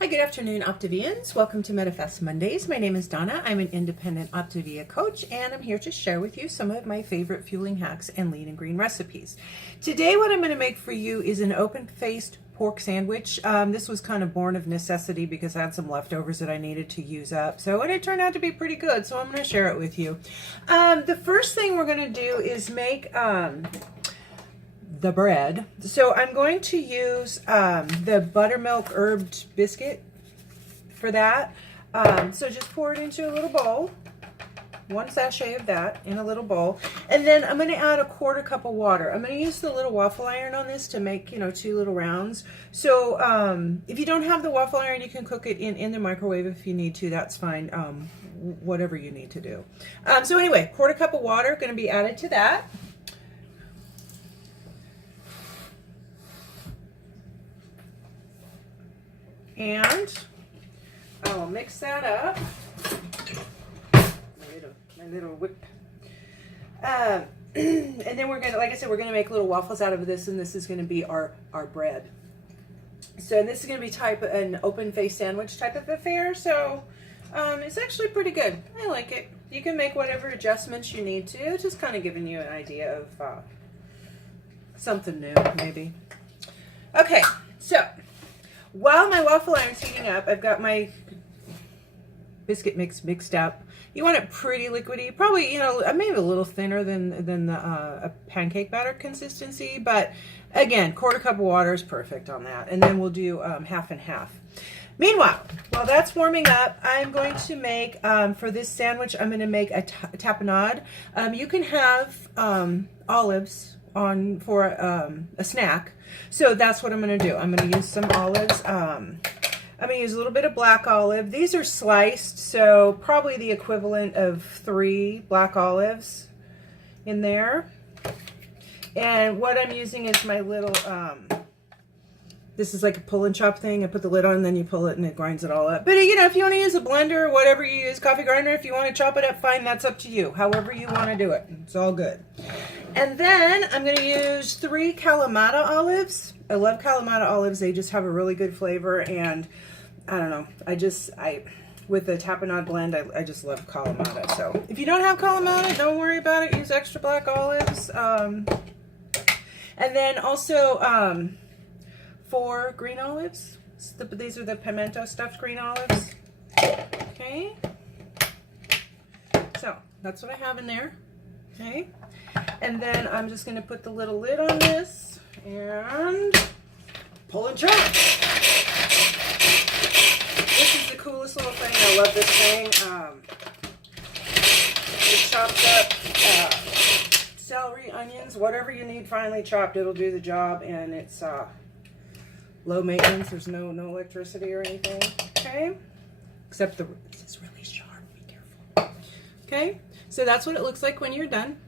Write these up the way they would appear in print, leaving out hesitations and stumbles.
Hi, good afternoon, Optavians. Welcome to Medifast Mondays. My name is Donna. I'm an independent Optavia coach, and I'm here to share with you some of my favorite fueling hacks and lean and green recipes. Today, what I'm going to make for you is an open-faced pork sandwich. This was kind of born of necessity because I had some leftovers that I needed to use up. And it turned out to be pretty good, so I'm going to share it with you. The first thing we're going to do is make the bread. So I'm going to use the buttermilk herbed biscuit for that. So just pour it into a little bowl, 1 sachet of that in a little bowl, and then I'm going to add a 1/4 cup of water. I'm going to use the little waffle iron on this to make 2 little rounds. So if you don't have the waffle iron, you can cook it in the microwave if you need to. That's fine. Whatever you need to do. So anyway, 1/4 cup of water going to be added to that. And I'll mix that up. My little whip. And then we're gonna, like I said, we're gonna make little waffles out of this, and this is gonna be our bread. So this is gonna be an open-faced sandwich type of affair. So it's actually pretty good. I like it. You can make whatever adjustments you need to. Just kind of giving you an idea of something new, maybe. Okay, so while my waffle iron's heating up, I've got my biscuit mix mixed up. You want it pretty liquidy, probably, maybe a little thinner than the a pancake batter consistency, but again, 1/4 cup of water is perfect on that. And then we'll do half and half. Meanwhile, while that's warming up, I'm going to make, for this sandwich, I'm going to make a tapenade. You can have olives on for a snack. So that's what I'm going to do. I'm going to use some olives. I'm going to use a little bit of black olive. These are sliced, so probably the equivalent of 3 black olives in there. And what I'm using is my little, this is like a pull and chop thing. I put the lid on, and then you pull it, and it grinds it all up. But, if you want to use a blender, whatever you use, coffee grinder, if you want to chop it up, fine, that's up to you. However you want to do it. It's all good. And then I'm going to use 3 Kalamata olives. I love Kalamata olives. They just have a really good flavor, and I don't know. With the tapenade blend, I just love Kalamata. So if you don't have Kalamata, don't worry about it. Use extra black olives. And then also 4 green olives. These are the pimento stuffed green olives. Okay. So that's what I have in there. Okay. And then I'm just going to put the little lid on this and pull and chop. This is the coolest little thing. I love this thing. It chops up celery, onions, whatever you need finely chopped. It'll do the job, and it's low maintenance. There's no electricity or anything. Okay, except it's really sharp. Be careful. Okay, so that's what it looks like when you're done.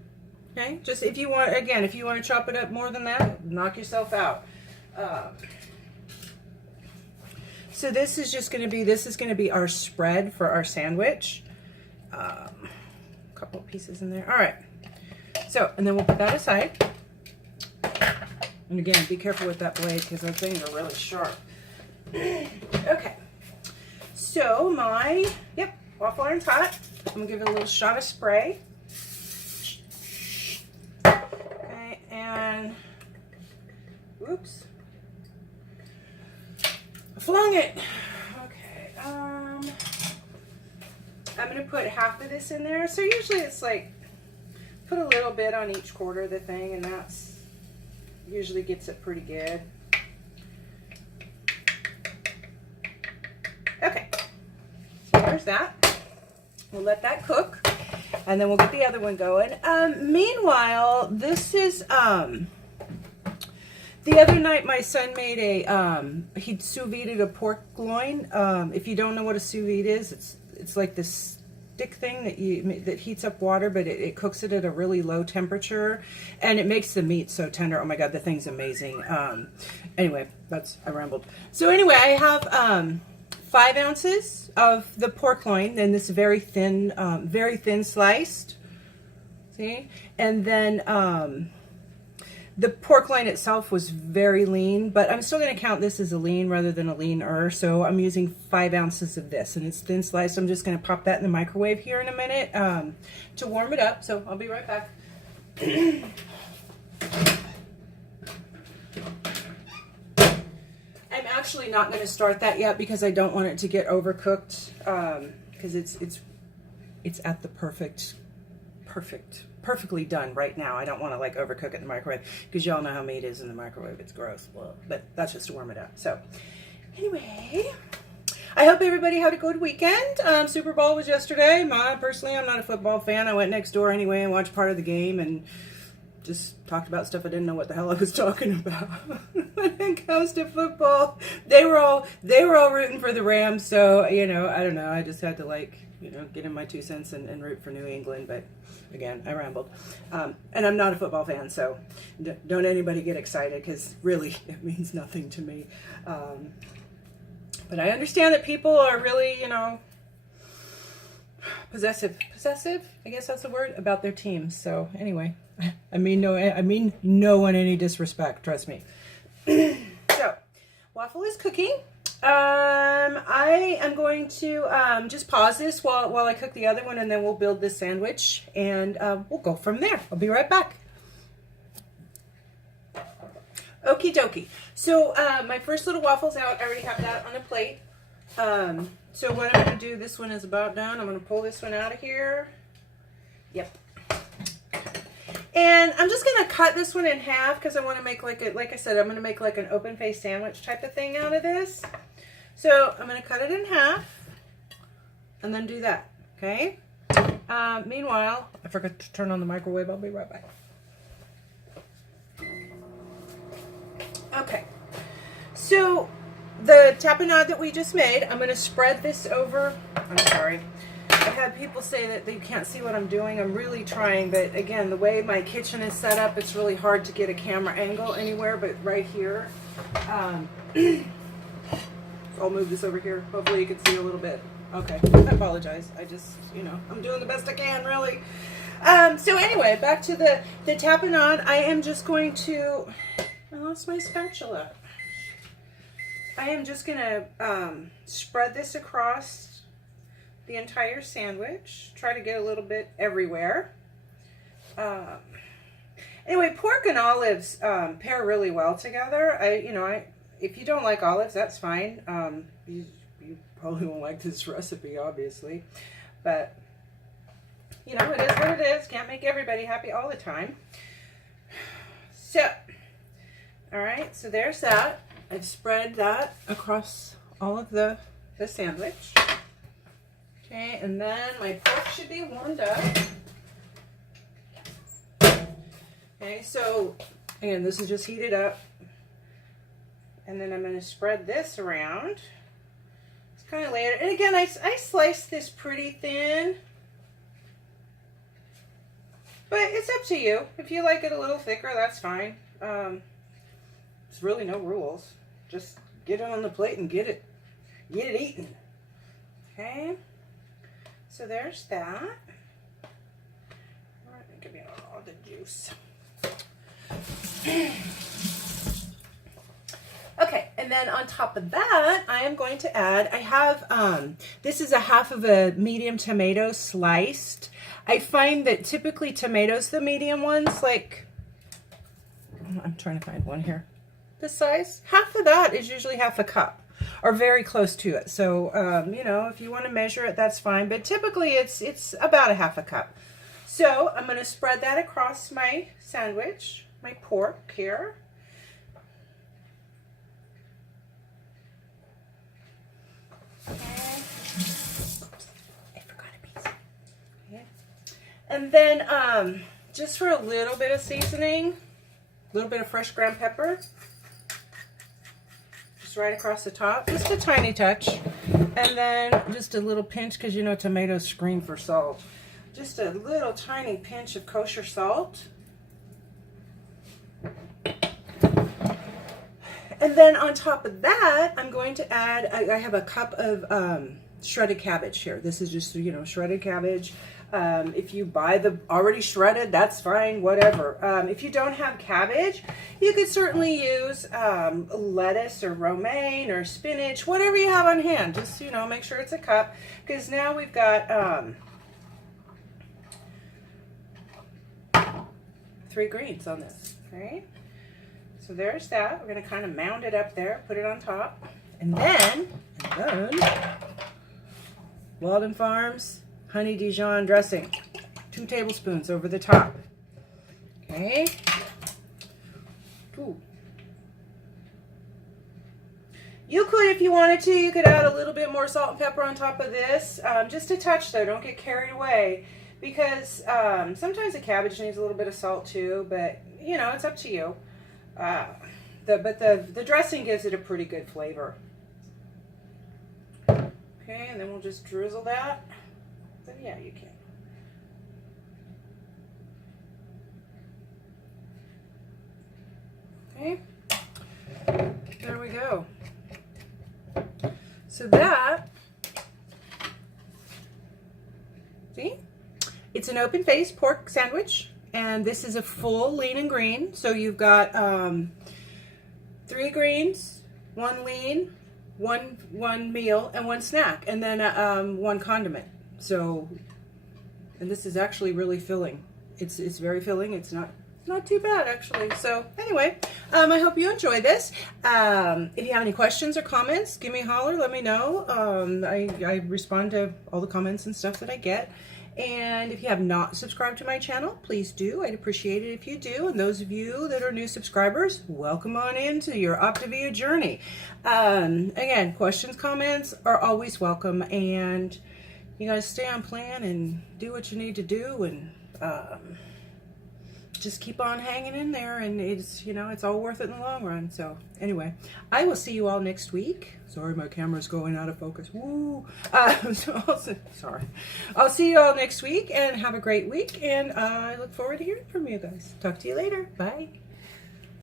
Okay, just if you want to chop it up more than that, knock yourself out. So this is going to be our spread for our sandwich. A couple of pieces in there. All right. So, and then we'll put that aside. And again, be careful with that blade because those things are really sharp. Okay. So waffle iron's hot. I'm gonna give it a little shot of spray. Okay, and oops. I flung it. Okay. I'm gonna put half of this in there. So usually it's like put a little bit on each 1/4 of the thing, and that's usually gets it pretty good. Okay, so there's that. We'll let that cook, and then we'll get the other one going. Meanwhile, this is the other night my son made he sous vide'd a pork loin. If you don't know what a sous vide is, it's like this stick thing that heats up water, but it cooks it at a really low temperature, and it makes the meat so tender. Oh my god, the thing's amazing. Anyway, I rambled. So anyway, I have 5 ounces of the pork loin, and this very thin sliced. See, and then The pork loin itself was very lean, but I'm still going to count this as a lean rather than a leaner. So I'm using 5 ounces of this, and it's thin sliced. I'm just going to pop that in the microwave here in a minute to warm it up. So I'll be right back. I'm actually not going to start that yet because I don't want it to get overcooked because it's at the perfectly done right now. I don't want to like overcook it in the microwave because y'all know how meat is in the microwave. It's gross. Well, but that's just to warm it up. So anyway, I hope everybody had a good weekend. Super Bowl was yesterday. Personally, I'm not a football fan. I went next door anyway and watched part of the game and just talked about stuff I didn't know what the hell I was talking about. When it comes to football, they were all rooting for the Rams. So, you know, I don't know. I just had to like, you know, get in my 2 cents and root for New England. But again, I rambled. And I'm not a football fan, so don't anybody get excited because really it means nothing to me. But I understand that people are really, you know, possessive, I guess that's the word, about their teams. So anyway, I mean no one any disrespect, trust me. So waffle is cooking. I am going to just pause this while I cook the other one, and then we'll build this sandwich, and we'll go from there. I'll be right back. Okie dokie. So my first little waffle's out. I already have that on a plate. So what I'm going to do, this one is about done. I'm going to pull this one out of here. Yep. And I'm just going to cut this one in half because I want to make like I said, I'm going to make like an open face sandwich type of thing out of this. So I'm going to cut it in half and then do that. Okay. Meanwhile, I forgot to turn on the microwave. I'll be right back. Okay. So the tapenade that we just made, I'm going to spread this over. I'm sorry. I had people say that they can't see what I'm doing. I'm really trying, but again, the way my kitchen is set up, it's really hard to get a camera angle anywhere, but right here. I'll move this over here. Hopefully you can see a little bit. Okay, I apologize. I just, you know, I'm doing the best I can, really. So anyway, back to the tapenade. I am just going to, I lost my spatula. I am just going to spread this across the entire sandwich. Try to get a little bit everywhere. Anyway, pork and olives pair really well together. If you don't like olives, that's fine. You probably won't like this recipe, obviously. But, you know, it is what it is. Can't make everybody happy all the time. So, all right, so there's that. I've spread that across all of the sandwich. Okay, and then my pork should be warmed up. Okay, so, again, this is just heated up. And then I'm going to spread this around. It's kind of layered. And again, I sliced this pretty thin. But it's up to you. If you like it a little thicker, that's fine. There's really no rules. Just get it on the plate and get it eaten. Okay. So there's that. All right, give me all the juice. Okay, and then on top of that, I am going to add, I have, this is a half of a medium tomato sliced. I find that typically tomatoes, the medium ones, like, I'm trying to find one here, this size, half of that is usually half a cup, or very close to it. So, you know, if you want to measure it, that's fine, but typically it's about a half a cup. So I'm going to spread that across my sandwich, my pork here. Okay. Oops, I forgot a piece. Okay. And then just for a little bit of seasoning, a little bit of fresh ground pepper, just right across the top, just a tiny touch, and then just a little pinch, because you know tomatoes scream for salt, just a little tiny pinch of kosher salt. And then on top of that, I'm going to add, I have a cup of shredded cabbage here. This is just, you know, shredded cabbage. If you buy the already shredded, that's fine, whatever. If you don't have cabbage, you could certainly use lettuce or romaine or spinach, whatever you have on hand. Just, you know, make sure it's a cup, because now we've got 3 greens on this, okay? So there's that. We're going to kind of mound it up there, put it on top. And then Walden Farms honey Dijon dressing, 2 tablespoons over the top. Okay. Ooh. You could, if you wanted to, you could add a little bit more salt and pepper on top of this. Just a touch though, don't get carried away, because sometimes the cabbage needs a little bit of salt too, but you know, it's up to you. But the dressing gives it a pretty good flavor. Okay, and then we'll just drizzle that. Then yeah, you can. Okay, there we go. So that, see, it's an open face pork sandwich, and this is a full lean and green. So you've got 3 greens, 1 lean, one meal, and 1 snack, and then 1 condiment. So, and this is actually really filling. It's very filling. It's not too bad actually. So anyway, I hope you enjoy this. If you have any questions or comments, give me a holler. Let me know. I respond to all the comments and stuff that I get. And if you have not subscribed to my channel, please do. I'd appreciate it if you do. And those of you that are new subscribers, welcome on into your Optavia journey. Again, questions, comments are always welcome. And you guys stay on plan and do what you need to do, and just keep on hanging in there, and it's, you know, it's all worth it in the long run. So anyway, I will see you all next week. Sorry, my camera's going out of focus. Woo! Sorry. I'll see you all next week, and have a great week, and I look forward to hearing from you guys. Talk to you later. Bye.